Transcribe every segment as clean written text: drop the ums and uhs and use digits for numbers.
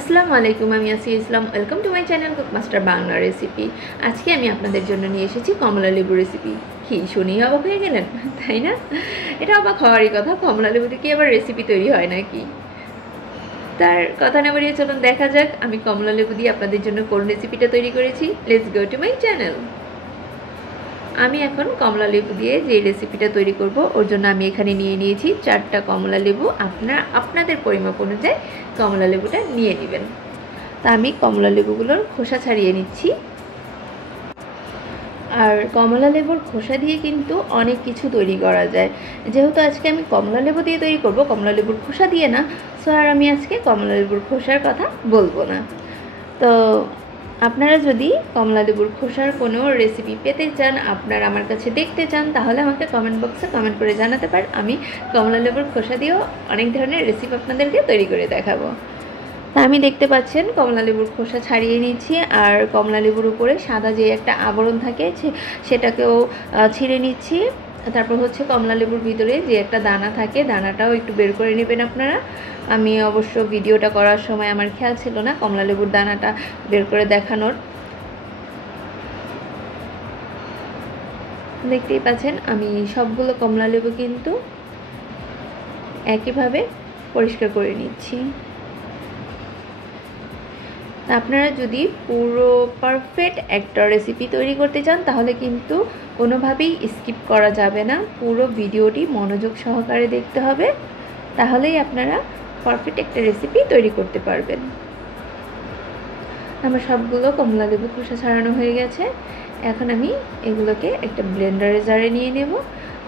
আসসালামু আলাইকুম, আমি Asi Islam. Welcome to my channel cook master Bangla recipe. আজকে আমি আপনাদের জন্য নিয়ে এসেছি কমলা লেবু রেসিপি। কি শুনেই অবাক হয়ে গেলেন, তাই না? এটা অবাক হওয়ারই কথা, কমলা লেবু থেকে আবার রেসিপি তৈরি হয় নাকি। তার কথা না বাড়িয়ে চলুন দেখা যাক আমি কমলা লেবু দিয়ে আপনাদের জন্য কোন রেসিপিটা তৈরি করেছি। Let's go to my channel. আমি এখন কমলা লেবু দিয়ে যে রেসিপিটা তৈরি করব ওর জন্য আমি এখানে নিয়ে নিয়েছি 4টা কমলা লেবু। আপনাদের পরিমাপ অনুযায়ী কমলা লেবুটা নিয়ে নেবেন। তা আমি কমলা লেবুগুলোর খোসা ছাড়িয়ে নিচ্ছি। আর কমলা লেবুর খোসা দিয়ে কিন্তু অনেক কিছু তৈরি করা যায়। যেহেতু আজকে আমি কমলা লেবু দিয়ে তৈরি করব, কমলা লেবুর খোসা দিয়ে না, সো আর আমি আজকে কমলা লেবুর খোসার কথা বলবো না। তো আপনারা যদি কমলা লেবুর খোসার কোনো রেসিপি পেতে চান, আপনারা আমার কাছে দেখতে চান, তাহলে আমাকে কমেন্ট বক্সে কমেন্ট করে জানাতে পারেন। আমি কমলা লেবুর খোসা দিয়েও অনেক ধরনের রেসিপি আপনাদেরকে তৈরি করে দেখাবো। তা আমি দেখতে পাচ্ছেন কমলা লেবুর খোসা ছাড়িয়ে নিচ্ছি, আর কমলা লেবুর উপরে সাদা যে একটা আবরণ থাকে সেটাকেও ছিঁড়ে নিচ্ছি। তারপর হচ্ছে কমলা লেবুর ভিতরে যে একটা দানা থাকে, দানাটাও একটু বের করে নেবেন আপনারা। আমি অবশ্য ভিডিওটা করার সময় আমার খেয়াল ছিল না কমলা লেবুর দানাটা বের করে দেখানোর। দেখতেই পাচ্ছেন আমি সবগুলো কমলা লেবু কিন্তু একইভাবে পরিষ্কার করে নিচ্ছি। আপনারা যদি পুরো পারফেক্ট একটা রেসিপি তৈরি করতে চান তাহলে কিন্তু কোনোভাবেই স্কিপ করা যাবে না, পুরো ভিডিওটি মনোযোগ সহকারে দেখতে হবে, তাহলেই আপনারা পারফেক্ট একটা রেসিপি তৈরি করতে পারবেন। আমার সবগুলো কমলা লেবু খোসা ছাড়ানো হয়ে গেছে। এখন আমি এগুলোকে একটা ব্লেন্ডারে জারে নিয়ে নেব,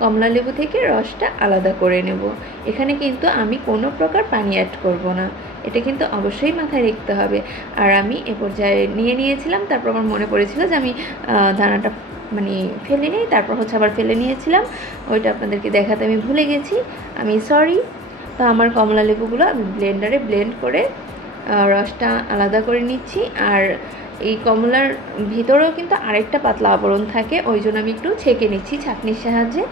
কমলা লেবু থেকে রসটা আলাদা করে নেব। এখানে কিন্তু আমি কোনো প্রকার পানি অ্যাড করব না, এটা কিন্তু অবশ্যই মাথায় রাখতে হবে। আর আমি এ পর্যায়ে নিয়ে নিয়েছিলাম, তারপর আমার মনে পড়েছিল যে আমি দানাটা ফেলে নিই, তারপর হচ্ছে আবার ফেলে নিয়েছিলাম, ওইটা আপনাদেরকে দেখাতে আমি ভুলে গেছি, আমি সরি। তো আমার কমলা লেবুগুলো আমি ব্লেন্ডারে ব্লেন্ড করে রসটা আলাদা করে নিচ্ছি। আর এই কমলার ভিতরেও কিন্তু আরেকটা পাতলা আবরণ থাকে, ওই জন্য আমি একটু ছেঁকে নিচ্ছি ছাঁকনির সাহায্যে।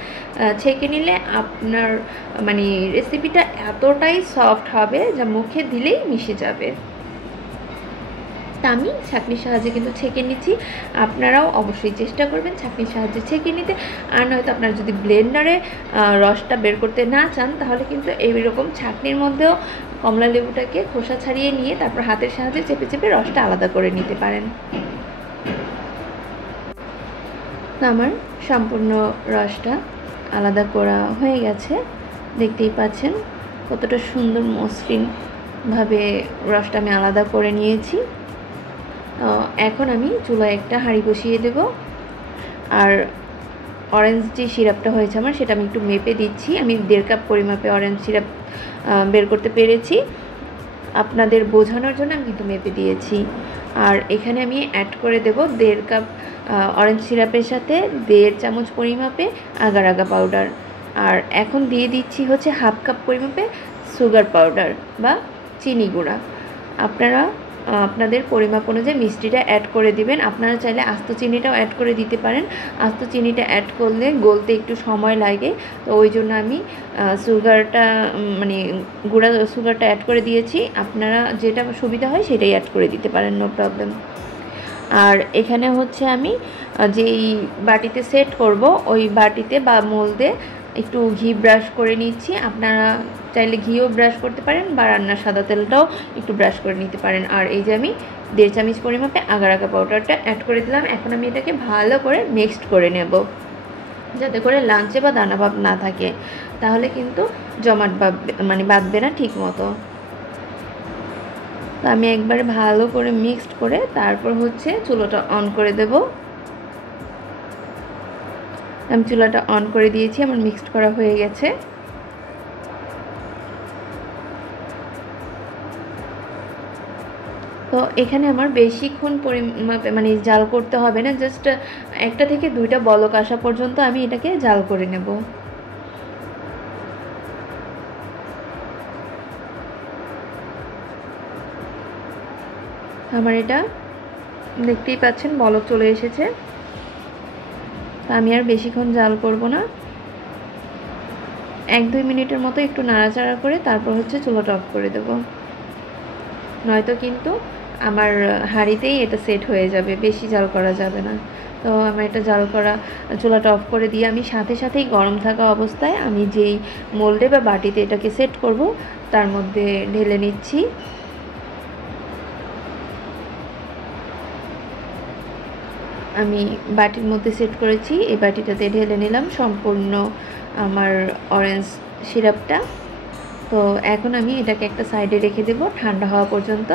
ছেঁকে নিলে আপনার রেসিপিটা এতটাই সফট হবে যা মুখে দিলেই মিশে যাবে। তা আমি ছাঁকনির সাহায্যে কিন্তু ছেঁকে নিচ্ছি, আপনারাও অবশ্যই চেষ্টা করবেন ছাঁকনির সাহায্যে ছেঁকে নিতে। আর নয়তো আপনারা যদি ব্লেন্ডারে রসটা বের করতে না চান তাহলে কিন্তু এইরকম ছাঁকনির মধ্যেও কমলা লেবুটাকে খোসা ছাড়িয়ে নিয়ে তারপর হাতের সাহায্যে চেপে চেপে রসটা আলাদা করে নিতে পারেন। আমার সম্পূর্ণ রসটা আলাদা করা হয়ে গেছে, দেখতেই পাচ্ছেন কতটা সুন্দর মসৃণভাবে রসটা আমি আলাদা করে নিয়েছি। এখন আমি চুলায় একটা হাঁড়ি বসিয়ে দেব। আর অরেঞ্জ যে সিরাপটা হয়েছে আমার, সেটা আমি একটু মেপে দিচ্ছি। আমি 1.5 কাপ পরিমাপে অরেঞ্জ সিরাপ বের করতে পেরেছি, আপনাদের বোঝানোর জন্য আমি কিন্তু মেপে দিয়েছি। আর এখানে আমি অ্যাড করে দেব 1.5 কাপ অরেঞ্জ সিরাপের সাথে 1.5 চামচ পরিমাপে আগার আগা পাউডার। আর এখন দিয়ে দিচ্ছি হচ্ছে 1/2 কাপ পরিমাপে সুগার পাউডার বা চিনি গুঁড়া। আপনারা আপনাদের পরিমাপ অনুযায়ী মিষ্টিটা অ্যাড করে দিবেন। আপনারা চাইলে আস্ত চিনিটাও অ্যাড করে দিতে পারেন, আস্ত চিনিটা অ্যাড করলে গলতে একটু সময় লাগে, তো ওই জন্য আমি সুগারটা গুঁড়া সুগারটা অ্যাড করে দিয়েছি। আপনারা যেটা সুবিধা হয় সেটাই অ্যাড করে দিতে পারেন, নো প্রবলেম। আর এখানে হচ্ছে আমি যেই বাটিতে সেট করব ওই বাটিতে বা মোল্ডে একটু ঘি ব্রাশ করে নিচ্ছি। আপনারা চাইলে ঘিও ব্রাশ করতে পারেন বা রান্নার সাদা তেলটাও একটু ব্রাশ করে নিতে পারেন। আর এই যে আমি 1.5 চামচ পরিমাপে আগার আগা পাউডারটা অ্যাড করে দিলাম। এখন আমি এটাকে ভালো করে মিক্সড করে নেব, যাতে করে লাঞ্চে বা দানা ভাব না থাকে, তাহলে কিন্তু জমাট বাঁধবে না ঠিক মতো। তো আমি একবারে ভালো করে মিক্সড করে তারপর হচ্ছে চুলাটা অন করে দেব। আমি চুলাটা অন করে দিয়েছি, আমার মিক্সড করা হয়ে গেছে। তো এখানে আমার বেশিক্ষণ পরিমাপে জাল করতে হবে না, জাস্ট 1টা থেকে 2টা বলক আসা পর্যন্ত আমি এটাকে জাল করে নেব। আমার এটা দেখতেই পাচ্ছেন বলক চলে এসেছে। আমি আর বেশিক্ষণ জাল করব না, 1-2 মিনিটের মতো একটু নাড়াচাড়া করে তারপর হচ্ছে চুলাটা অফ করে দেব। নয়তো কিন্তু আমার হাঁড়িতেই এটা সেট হয়ে যাবে, বেশি জাল করা যাবে না। তো আমার এটা জাল করা, চুলাটা অফ করে দিয়ে আমি সাথে সাথেই গরম থাকা অবস্থায় আমি যেই মোল্ডে বা বাটিতে এটাকে সেট করব তার মধ্যে ঢেলে নিচ্ছি। আমি বাটির মধ্যে সেট করেছি, এই বাটিটাতে ঢেলে নিলাম সম্পূর্ণ আমার অরেঞ্জ সিরাপটা। তো এখন আমি এটাকে একটা সাইডে রেখে দেব ঠান্ডা হওয়া পর্যন্ত।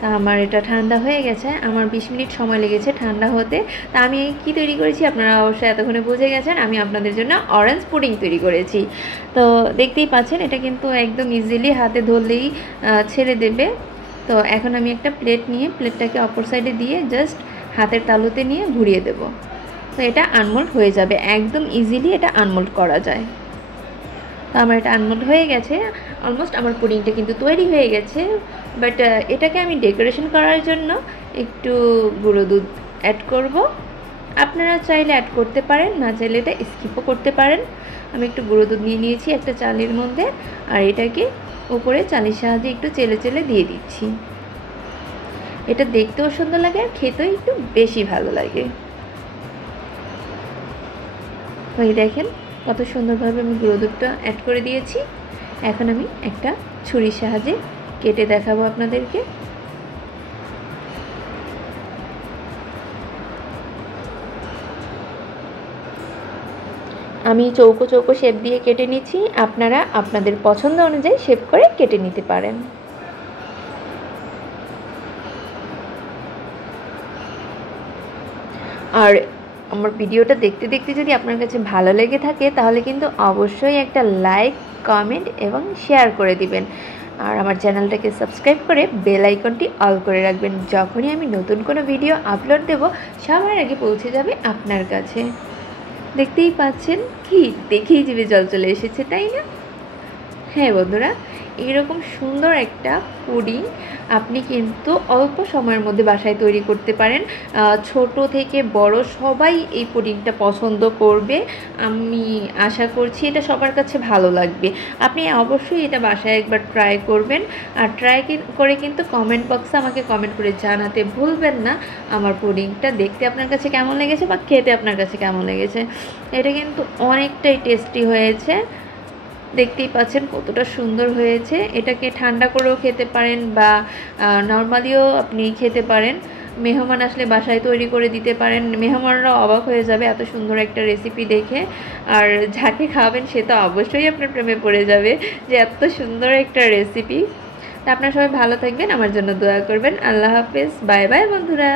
তা আমার এটা ঠান্ডা হয়ে গেছে, আমার 20 মিনিট সময় লেগেছে ঠান্ডা হতে। তা আমি কি তৈরি করেছি আপনারা অবশ্যই এতক্ষণে বুঝে গেছেন, আমি আপনাদের জন্য অরেঞ্জ পুডিং তৈরি করেছি। তো দেখতেই পাচ্ছেন এটা কিন্তু একদম ইজিলি হাতে ধরলেই ছেড়ে দেবে। তো এখন আমি একটা প্লেট নিয়ে প্লেটটাকে অপর সাইডে দিয়ে জাস্ট হাতের তালুতে নিয়ে ঘুরিয়ে দেব। তো এটা আনমোল্ড হয়ে যাবে, একদম ইজিলি এটা আনমোল্ড করা যায়। তো আমার এটা আনমোল্ড হয়ে গেছে, অলমোস্ট আমার পুডিংটা কিন্তু তৈরি হয়ে গেছে। বাট এটাকে আমি ডেকোরেশন করার জন্য একটু গুঁড়ো দুধ অ্যাড করব। আপনারা চাইলে অ্যাড করতে পারেন, না চাইলে এটা স্কিপও করতে পারেন। আমি একটু গুঁড়ো দুধ নিয়ে নিয়েছি একটা চালির মধ্যে, আর এটাকে উপরে চালির সাহায্যে একটু চেলে চেলে দিয়ে দিচ্ছি। এটা দেখতেও সুন্দর লাগে আর খেতেও একটু বেশি ভালো লাগে। ওই দেখেন কত সুন্দরভাবে আমি গুঁড়ো দুধটা অ্যাড করে দিয়েছি। এখন আমি একটা ছুরির সাহায্যে কেটে দেখাবো আপনাদেরকে। আমি চৌকো চৌকো শেপ দিয়ে কেটে নিচ্ছি, আপনারা আপনাদের পছন্দ অনুযায়ী শেপ করে কেটে নিতে পারেন। আর আমার ভিডিওটা দেখতে দেখতে যদি আপনার কাছে ভালো লেগে থাকে তাহলে কিন্তু অবশ্যই একটা লাইক, কমেন্ট এবং শেয়ার করে দিবেন। আর আমার চ্যানেলটাকে সাবস্ক্রাইব করে বেল আইকনটি অল করে রাখবেন। যখনই আমি নতুন কোনো ভিডিও আপলোড দেব সবার আগে পৌঁছে যাবে আপনার কাছে। দেখতেই পাচ্ছেন কি, দেখেই জিভে জল চলে এসেছে, তাই না? হ্যাঁ বন্ধুরা, এইরকম সুন্দর একটা পুডিং আপনি কিন্তু অল্প সময়ের মধ্যে বাসায় তৈরি করতে পারেন। ছোট থেকে বড় সবাই এই পুডিংটা পছন্দ করবে, আমি আশা করছি এটা সবার কাছে ভালো লাগবে। আপনি অবশ্যই এটা বাসায় একবার ট্রাই করবেন, আর ট্রাই করে কিন্তু কমেন্ট বক্সে আমাকে কমেন্ট করে জানাতে ভুলবেন না আমার পুডিংটা দেখতে আপনার কাছে কেমন লেগেছে বা খেতে আপনার কাছে কেমন লেগেছে। এটা কিন্তু অনেকটাই টেস্টি হয়েছে, দেখতেই পাচ্ছেন কতটা সুন্দর হয়েছে। এটাকে ঠান্ডা করেও খেতে পারেন বা নর্মালিও আপনি খেতে পারেন। মেহমান আসলে বাসায় তৈরি করে দিতে পারেন, মেহমানরাও অবাক হয়ে যাবে এত সুন্দর একটা রেসিপি দেখে। আর যাকে খাওয়াবেন সে তো অবশ্যই আপনার প্রেমে পড়ে যাবে যে এত সুন্দর একটা রেসিপি। তা আপনারা সবাই ভালো থাকবেন, আমার জন্য দোয়া করবেন। আল্লাহ হাফেজ, বাই বাই বন্ধুরা।